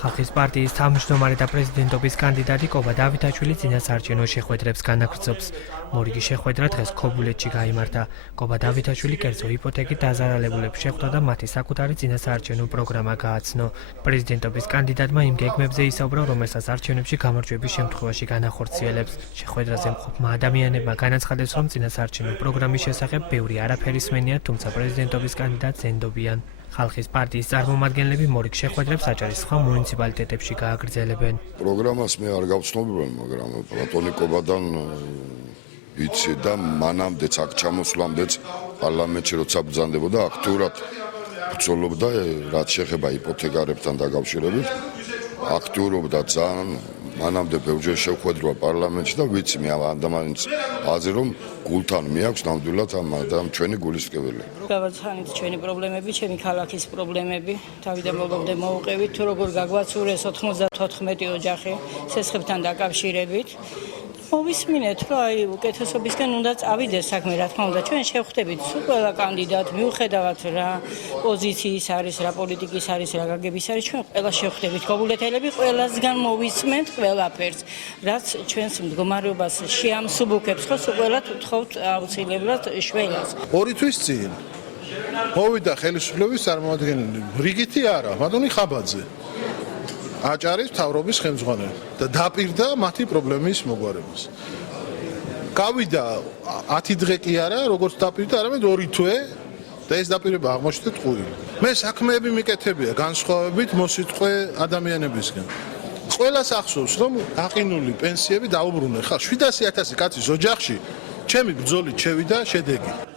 ხალხის პარტიის თავმჯდომარე და პრეზიდენტობის კანდიდატი კობა დავითაშვილი წინასაარჩევნო შეხვედრებს განაგრძობს. მორიგი შეხვედრა დღეს ქობულეთში გაიმართა. კობა დავითაშვილი კერძო იპოთეკით დაზარალებულებს შეხვდა და მათი საკუთარი წინასაარჩევნო პროგრამა გააცნო. პრეზიდენტობის კანდიდატმა იმ გეგმებზე ისაუბრა, რომელსაც არჩევნებში გამარჯვების შემთხვევაში განახორციელებს. შეხვედრაზე მყოფმა ადამიანებმა განაცხადეს, რომ წინასაარჩევნო პროგრამის შესახებ ბევრი არაფერი სმენია, თუმცა პრეზიდენტობის კანდიდატს ენდობიან. ხალხის პარტიის წარმომადგენლები მორიგ შეხვედრებს აჭარის სხვა მუნიციპალიტეტებში გააგრძელებენ. პროგრამას მე არ გავცნობენ, მაგრამ პლატონი კობადან ვიცი და მანამდეც აქ ჩამოსვლამდეც პარლამენტში როცა ბრძანდებოდა აქტიურად ბრძოლობდა რაც შეეხება იპოთეკარებთან დაკავშირებით. აქტიურობდა ძალიან მანამდე ბევრჯერ შევხვედრა პარლამენტში და ვიცი მე ადამიანის აზრი რომ გულთან მიაქვს ნამდვილად ამ ჩვენი გულისკეველი. გავაცანით ჩვენი პრობლემები, ჩემი ქალაქის პრობლემები, თავიდან მოგობდე მოვუყევით თუ როგორ გაგვაცურეს 94 ოჯახი სესხებთან დაკავშირებით. მოვისმინეთ, რომ აი უკეთესობისგან უნდა წავიდეს საქმე, რა თქმა უნდა, ჩვენ შევხვდებით სულ ყველა კანდიდატ, მიუხედავად რა პოზიციის არის, რა პოლიტიკის არის, რა გაგების არის, ჩვენ ყველა შევხვდებით. ქობულეთელები ყველასგან მოვისმენთ ყველაფერს, რაც ჩვენს მდგომარეობას შეამსუბუქებს, ხო, სულ ყველა ვთხოვთ აუცილებლად შველას. 2 თვის წინ მოვიდა ხელისუფლების წარმომადგენელი, რიგითი არა, მადონი ხაბაძე. აჭარის მთავრობის ხელმძღვანელი და დაპირდა მათი პრობლემის მოგვარებას. გავიდა 10 დღე კი არა, როგორც დაპირდა, არამედ 2 თვე და ეს დაპირება აღმოჩნდა ტყუილი. მე საქმეები მიკეთებია განსხვავებით მოსიტყვე ადამიანებისგან. ყველას ახსოვს, რომ აყინული პენსიები დაუბრუნე. ხა 700.000 კაცის ოჯახში ჩემი ბრძოლით შევიდა შედეგი.